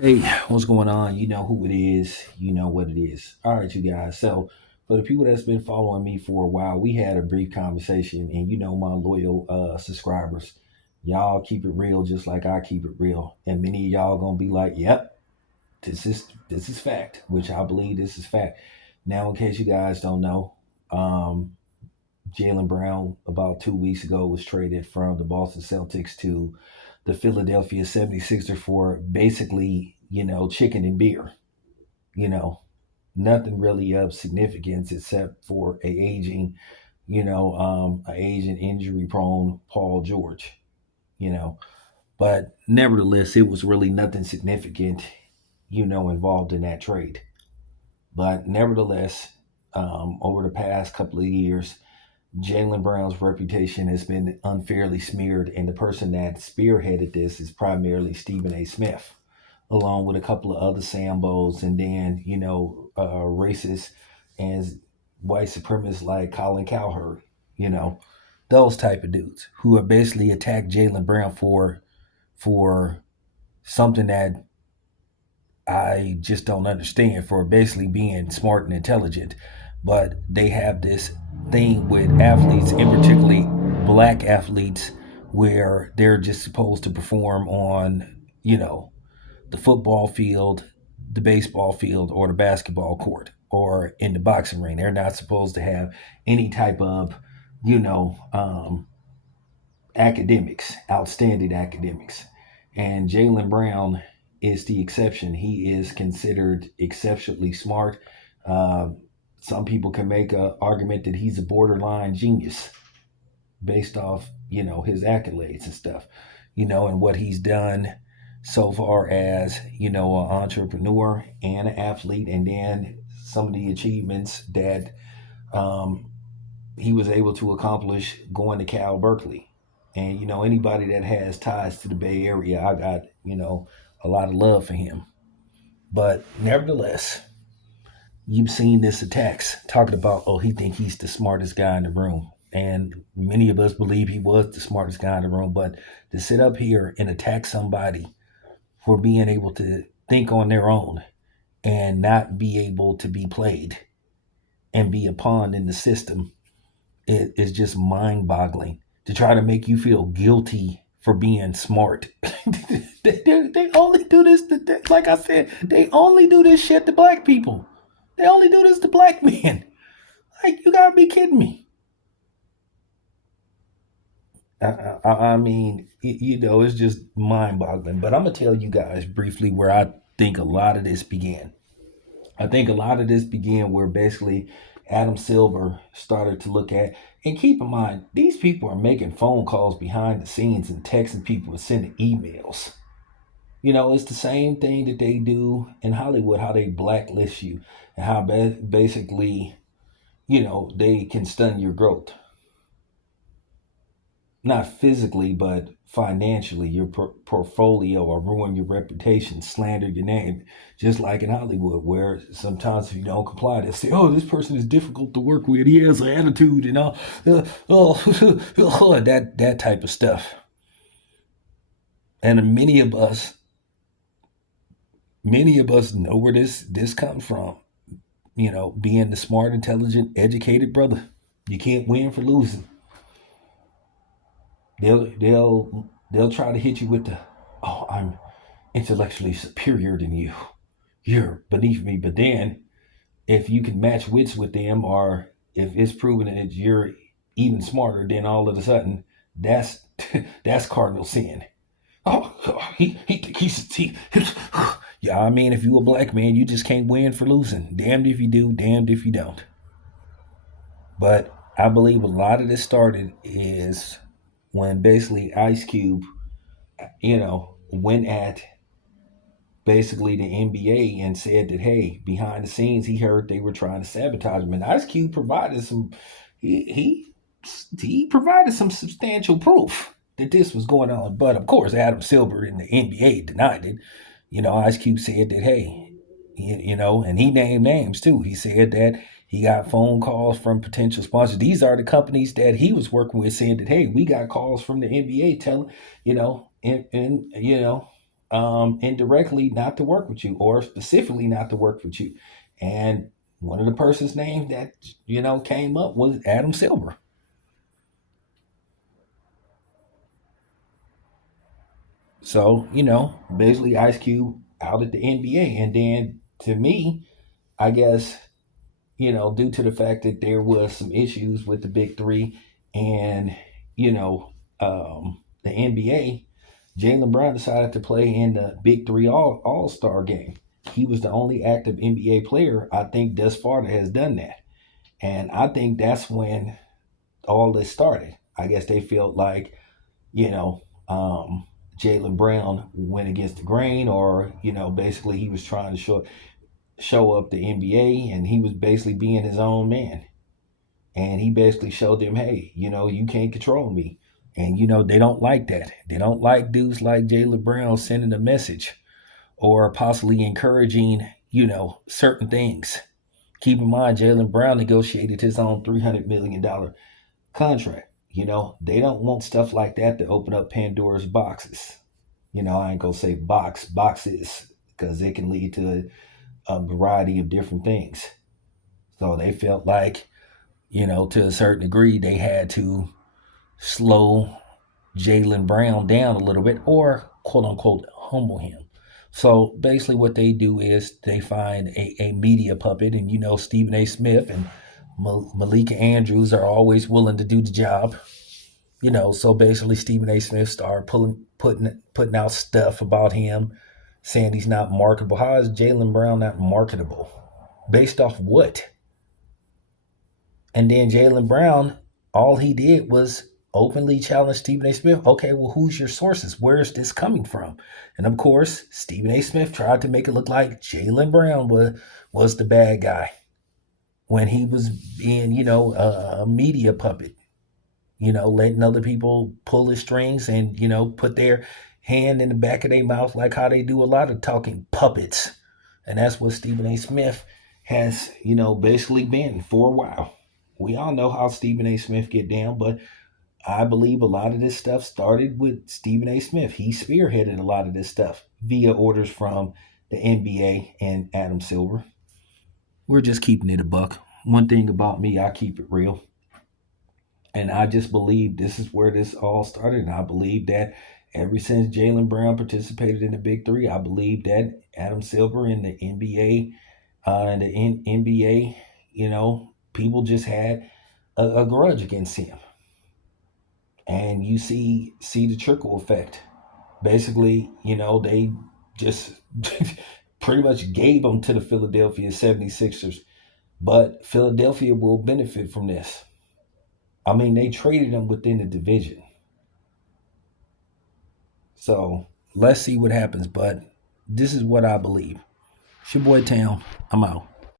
Hey, what's going on? You know who it is. You know what it is. All right, you guys. So, for the people that's been following me for a while, we had a brief conversation, and my loyal subscribers, y'all keep it real, just like I keep it real. And many of y'all gonna be like, "Yep, this is fact," which I believe this is fact. Now, in case you guys don't know, um, Jalen Brown about 2 weeks ago was traded from the Boston Celtics to the Philadelphia 76ers for basically, chicken and beer. You know, Nothing really of significance except for a aging injury prone Paul George, you know. But nevertheless, it was really nothing significant, involved in that trade. But nevertheless, over the past couple of years, Jalen Brown's reputation has been unfairly smeared, and the person that spearheaded this is primarily Stephen A. Smith, along with a couple of other Sambos, and then racists and white supremacists like Colin Cowherd, you know, those type of dudes who have basically attacked Jalen Brown for something that I just don't understand, for basically being smart and intelligent. But they have this thing with athletes, and particularly black athletes, where they're just supposed to perform on, the football field, the baseball field, or the basketball court, or in the boxing ring. They're not supposed to have any type of, you know, um, academics, outstanding academics. And Jalen Brown is the exception. He is considered exceptionally smart. Uh, some people can make an argument that he's a borderline genius based off, his accolades and stuff, and what he's done so far as, an entrepreneur and an athlete, and then some of the achievements that um, he was able to accomplish going to Cal Berkeley. And anybody that has ties to the Bay Area, I got a lot of love for him. But nevertheless, you've seen this attacks talking about, oh, he think he's the smartest guy in the room, and many of us believe he was the smartest guy in the room. But to sit up here and attack somebody for being able to think on their own and not be able to be played and be a pawn in the system, it is just mind-boggling. To try to make you feel guilty for being smart. They only do this to, like I said, they only do this shit to black people. They only do this to black men. Like, you gotta be kidding me. I mean, it's just mind boggling. But I'm gonna tell you guys briefly where I think a lot of this began. I think a lot of this began where basically Adam Silver started to look at, and keep in mind, these people are making phone calls behind the scenes and texting people and sending emails. It's the same thing that they do in Hollywood, how they blacklist you and how basically, they can stun your growth. Not physically, but financially, your portfolio, or ruin your reputation, slander your name, just like in Hollywood, where sometimes if you don't comply, they say, "Oh, this person is difficult to work with. He has an attitude," and all, that type of stuff. And many of us know where this comes from. Being the smart, intelligent, educated brother, you can't win for losing. They'll try to hit you with the, "Oh, I'm intellectually superior than you. You're beneath me." But then if you can match wits with them, or if it's proven that you're even smarter, then all of a sudden that's that's cardinal sin. Oh, he yeah. I mean, if you a black man, you just can't win for losing. Damned if you do, damned if you don't. But I believe a lot of this started is when basically Ice Cube, went at basically the NBA and said that, hey, behind the scenes, he heard they were trying to sabotage him. And Ice Cube provided he provided some substantial proof that this was going on. But of course, Adam Silver in the NBA denied it. Ice Cube said that, hey, and he named names too. He said that he got phone calls from potential sponsors. These are the companies that he was working with, saying that, hey, we got calls from the NBA telling, and indirectly not to work with you, or specifically not to work with you. And one of the person's name that came up was Adam Silver. So basically Ice Cube out at the NBA, and then to me, I guess due to the fact that there was some issues with the Big Three and the NBA, Jaylen Brown decided to play in the Big Three All-Star game. He was the only active NBA player, I think, thus far that has done that. And I think that's when all this started. I guess they felt like, Jaylen Brown went against the grain, or, basically he was trying to show up the NBA, and he was basically being his own man. And he basically showed them, hey, you can't control me. And, they don't like that. They don't like dudes like Jaylen Brown sending a message or possibly encouraging, certain things. Keep in mind, Jaylen Brown negotiated his own $300 million contract. They don't want stuff like that to open up Pandora's boxes. I ain't going to say boxes, because it can lead to a variety of different things. So they felt like, to a certain degree, they had to slow Jaylen Brown down a little bit, or quote unquote humble him. So basically what they do is they find a media puppet, and Stephen A. Smith and Malika Andrews are always willing to do the job. So basically Stephen A. Smith started putting out stuff about him, saying he's not marketable. How is Jaylen Brown not marketable? Based off what? And then Jaylen Brown, all he did was openly challenge Stephen A. Smith. Okay, well, who's your sources? Where is this coming from? And of course, Stephen A. Smith tried to make it look like Jaylen Brown was the bad guy when he was being, a media puppet, letting other people pull his strings and, put their hand in the back of their mouth, like how they do a lot of talking puppets. And that's what Stephen A. Smith has, basically been for a while. We all know how Stephen A. Smith get down, but I believe a lot of this stuff started with Stephen A. Smith. He spearheaded a lot of this stuff via orders from the NBA and Adam Silver. We're just keeping it a buck. One thing about me, I keep it real. And I just believe this is where this all started. And I believe that ever since Jaylen Brown participated in the Big Three, I believe that Adam Silver and the NBA, people just had a grudge against him. And you see the trickle effect. Basically, they just pretty much gave them to the Philadelphia 76ers. But Philadelphia will benefit from this. I mean, they traded him within the division. So let's see what happens. But this is what I believe. It's your boy Town. I'm out.